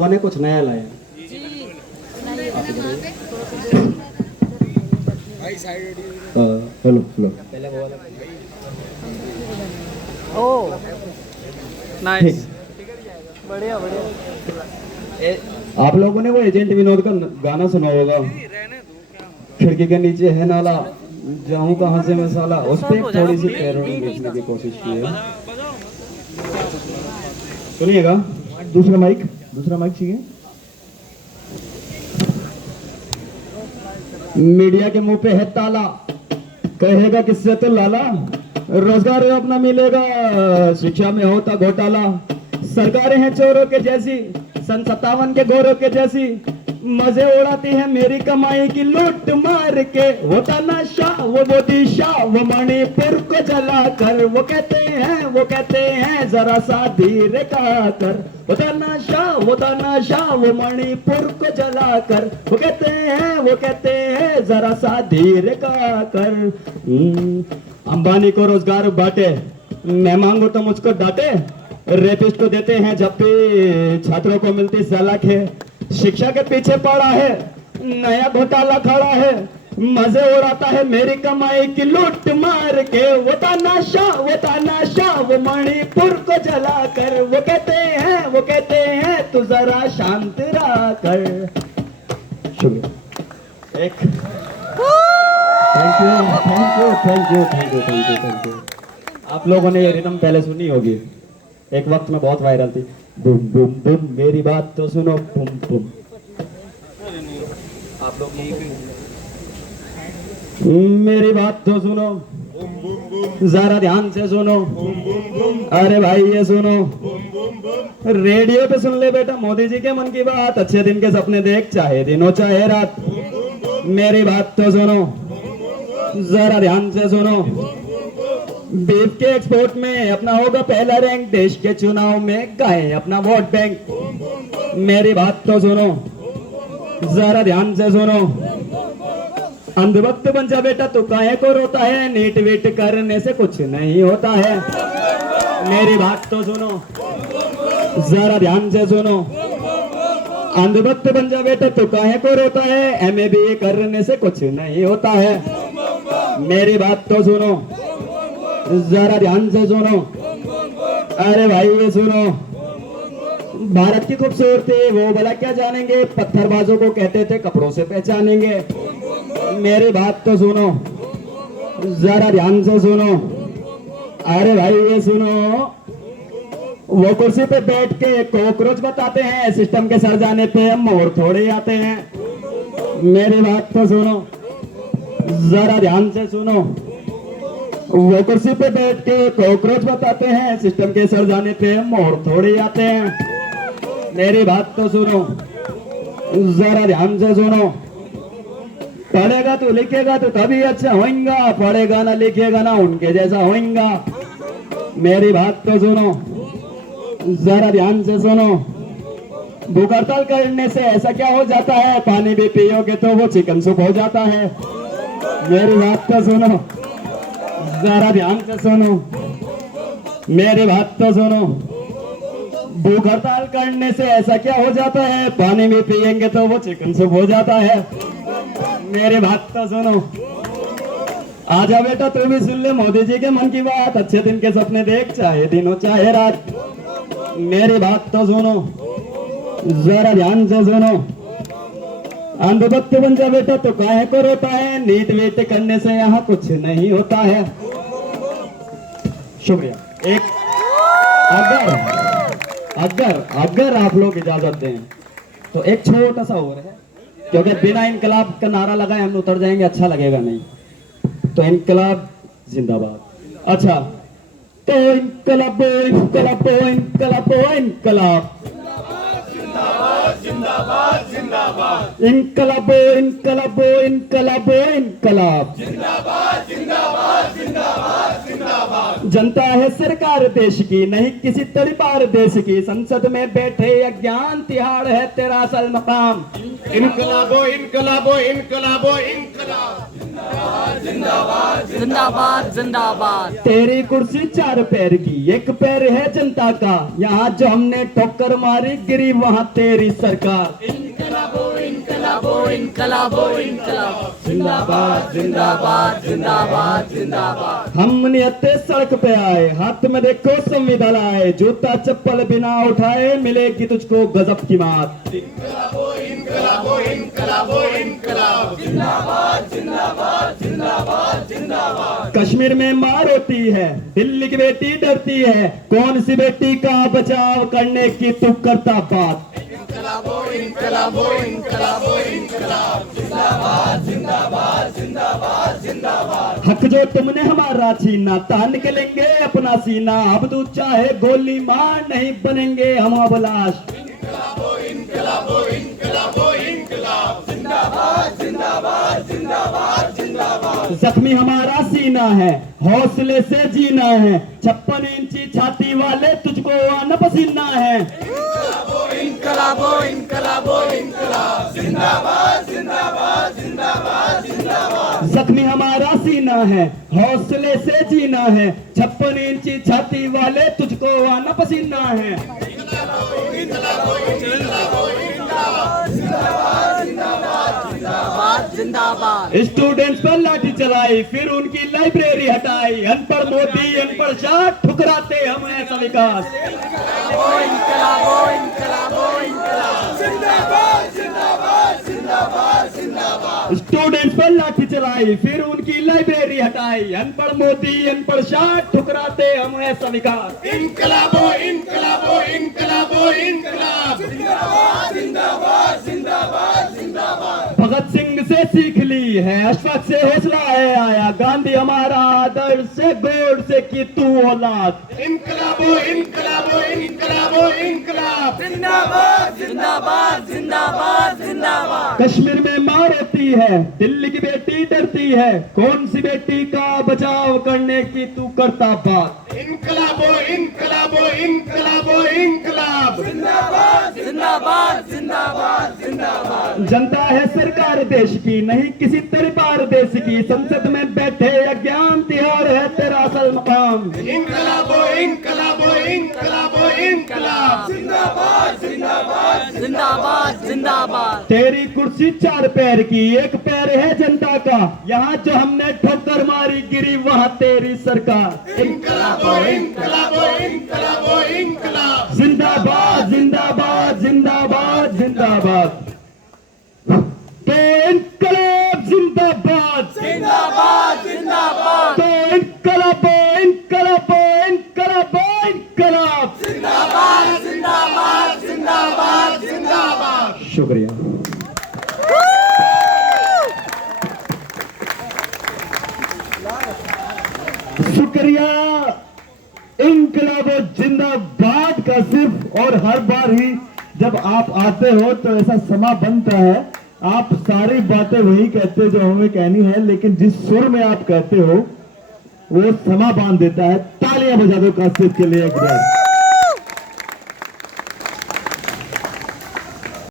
ने कुछ नया लाया। Hello hello. ओह नाइस, बढ़िया बढ़िया। आप लोगों ने वो एजेंट विनोद का गाना सुना होगा, खिड़की के नीचे है नाला, जाऊं कहां से मैं साला। उस पे एक थोड़ी सी पैरोडी लिखने की कोशिश की है, सुनिएगा। दूसरा माइक चाहिए। मीडिया के मुंह पे है ताला, कहेगा किससे तो लाला। रोजगार अपना मिलेगा, शिक्षा में होता घोटाला। सरकारें हैं चोरों के जैसी, सन 57 के गोरों के जैसी। मजे उड़ाती है मेरी कमाई की लूट मार के। वो तानाशाह, वो मोदी शाह, वो मणिपुर को जला कर। वो कहते हैं जरा सा धीरे का कर। वो तानाशाह, वो मणिपुर को जला कर। वो कहते हैं जरा सा धीरे का कर। अंबानी को रोजगार बांटे, मैं मांगू तो मुझको डांटे। रेपिस्ट को देते हैं झप्पी, छात्रों को मिलती सलाखें। शिक्षा के पीछे पड़ा है, नया घोटाला खड़ा है। मजे उड़ाता है मेरी कमाई की लूट मार के। वो तानाशाह, वो मणिपुर को जला कर। वो कहते हैं तू जरा शांत रहा कर। शुक्रिया। एक थैंक यू। आप लोगों ने ये रिदम पहले सुनी होगी, एक वक्त में बहुत वायरल थी। बुम बुम बुम मेरी बात तो सुनो, बुम बुम। आप लोग मेरी बात तो सुनो, जरा ध्यान से सुनो। अरे भाई ये सुनो, रेडियो पे सुन ले बेटा मोदी जी के मन की बात। अच्छे दिन के सपने देख, चाहे दिन हो चाहे रात। मेरी बात तो सुनो, जरा ध्यान से सुनो। बीफ के एक्सपोर्ट में अपना होगा पहला रैंक, देश के चुनाव में गाय अपना वोट बैंक। मेरी बात तो सुनो, जरा ध्यान से सुनो। अंधभक्त बन जा बेटा तू काहे को रोता है, नीट वीट करने से कुछ नहीं होता है। मेरी बात तो सुनो, जरा ध्यान से सुनो। अंधभक्त बन जा बेटा तू काहे को रोता है, MA BA करने से कुछ नहीं होता है। मेरी बात तो सुनो, जरा ध्यान से सुनो। अरे भाई ये सुनो, भारत की खूबसूरती वो भला क्या जानेंगे, पत्थरबाजों को कहते थे कपड़ों से पहचानेंगे। मेरी बात तो सुनो, जरा ध्यान से सुनो। अरे भाई ये सुनो, वो कुर्सी पे बैठ के कॉकरोच बताते हैं, सिस्टम के सर जाने पे मोर थोड़े आते हैं। मेरी बात तो सुनो, जरा ध्यान से सुनो। वो कुर्सी पे बैठ के कॉकरोच बताते हैं, सिस्टम के सर जाने पे मोर थोड़े आते हैं। मेरी बात तो सुनो, जरा ध्यान से सुनो। पढ़ेगा तो लिखेगा तो तभी अच्छा होएगा, पढ़ेगा ना लिखेगा ना उनके जैसा होएगा। मेरी बात तो सुनो, जरा ध्यान से सुनो। भूख हड़ताल करने से ऐसा क्या हो जाता है, पानी भी पियोगे तो वो चिकन सूप हो जाता है। मेरी बात तो सुनो, जरा ध्यान से सुनो। मेरी बात तो सुनो, भूख हड़ताल करने से ऐसा क्या हो जाता है, पानी भी पिएंगे तो वो चिकन सूप हो जाता है। मेरी बात तो सुनो। आजा बेटा तू भी सुन ले मोदी जी के मन की बात, अच्छे दिन के सपने देख, चाहे दिन हो चाहे रात। मेरी बात तो सुनो, जरा ध्यान से सुनो। अंधभक्त बन जा बेटा तो काहे को रोता है, नीट वीट करने से यहाँ कुछ नहीं होता है। शुक्रिया। एक अगर आप लोग इजाजत दें तो एक छोटा सा और है, क्योंकि बिना इनकलाब का नारा लगाए हम उतर जाएंगे, अच्छा लगेगा नहीं। तो इनकलाब जिंदाबाद। अच्छा तो इनकलाब इनकलाब इनकलाब इनकलाब जिंदाबाद जिंदाबाद इनकलाब इनकलाब इनकलाब इनकलाब जिंदाबाद जिंदाबाद जिंदाबाद जिंदाबाद। जनता है सरकार देश की, नहीं किसी तड़ीपार देश की। संसद में बैठे अज्ञान, तिहाड़ है तेरा असल मकाम। इनकलाबो इनकलाबो इनकलाबो इनकलाब। जिंदाबाद जिंदाबाद। तेरी कुर्सी 4 पैर की, एक पैर है जनता का, यहाँ जो हमने ठोकर मारी गिरी वहाँ तेरी सरकार। इनकलाबो इनकलाबो इनकलाबो इनकलाब। जिंदाबाद जिंदाबाद जिंदाबाद जिंदाबाद। हम नियते सड़क पे आए, हाथ में देखो संविधान आए, जूता चप्पल बिना उठाए मिलेगी तुझको गजब की मात। इनकलाबो इनकलाबो इनकलाबो इनकलाब। जिंदाबाद जिंदाबाद जिंदाबाद जिंदाबाद। कश्मीर में मार होती है, दिल्ली की बेटी डरती है, कौन सी बेटी का बचाव करने की तू करता बात। इनकलाबो इनकलाबो इनकलाबो इनकलाब। जिंदाबाद जिंदाबाद जिंदाबाद जिंदाबाद। हक जो तुमने हमारा छीना, तान के लेंगे अपना सीना, अब तू चाहे गोली मार नहीं बनेंगे हम अभिलाष। इनकलाबो इनकलाबो इनकलाबो इनकलाब। जिंदाबाद जिंदाबाद जिंदाबाद जिंदाबाद। जख्मी हमारा सीना है, हौसले से जीना है, 56 इंची छाती वाले तुझको आना पसीना है। इनकलाबो इनकलाबो इनकलाबो इनकलाब। जिंदाबाद जिंदाबाद जिंदाबाद जिंदाबाद। जख्मी हमारा सीना है, हौसले से जीना है, 56 इंची छाती वाले तुझको आना पसीना है। जिंदाबाद जिंदाबाद। स्टूडेंट्स पर लाठी चलाई, फिर उनकी लाइब्रेरी हटाई, अनपढ़ मोदी अनपढ़ शाह ठुकराते हम ऐसा विकास। इनकलाबो इनकलाबो इनकलाबो इनकलाब। जिंदाबाद जिंदाबाद जिंदाबाद जिंदाबाद। स्टूडेंट्स पर लाठी चलाई, फिर उनकी लाइब्रेरी हटाई, अनपढ़ मोदी अनपढ़ शाह ठुकराते हम ऐसा विकास। इनकलाबो इनकलाबो इनकलाबो इनकलाब। जिंदाबाद जिंदाबाद जिंदाबाद जिंदाबाद। भगत सिंह से सीख ली है, अशफाक से हौसला है आया, गांधी हमारा आदर्श से गौर से की तू औलाद। इनकलाबो इनकलाबो इनकलाबो इनकलाब। जिंदाबाद जिंदाबाद जिंदाबाद जिंदाबाद। कश्मीर में मार होती है, दिल्ली की बेटी डरती है, कौन सी बेटी का बचाव करने की तू करता बात। इनकलाबो इनकलाबो इनकलाबो इनकलाब। जिंदाबाद जिंदाबाद जिंदाबाद जिंदाबाद। जनता है सरकार देश की, नहीं किसी तरपार देश की, संसद में बैठे अज्ञान तिहार है तेरा असल मकाम। इनकलाबो इनकलाबो इनकलाबो इनकलाब। जिंदाबाद जिंदाबाद जिंदाबाद जिंदाबाद। तेरी कुर्सी 4 पैर की, एक पैर है जनता का, यहाँ जो हमने ठोकर मारी गिरी वहाँ तेरी सरकार। इनकलाबो इनकलाबो इनकलाबो इनकलाब। जिंदाबाद जिंदाबाद जिंदाबाद जिंदाबाद। तो इनकलाब जिंदाबाद, जिंदाबाद जिंदाबाद। तो इनकलाब इनकलाब इनकलाब इनकलाब। जिंदाबाद जिंदाबाद जिंदाबाद जिंदाबाद। शुक्रिया। शुक्रिया। इनकलाब जिंदाबाद का सिर्फ और हर बार ही जब आप आते हो तो ऐसा समा बनता है, आप सारी बातें वही कहते हो जो हमें कहनी है, लेकिन जिस सुर में आप कहते हो वो समा बांध देता है। तालियां बजा दो कासिफ के लिए एक बार।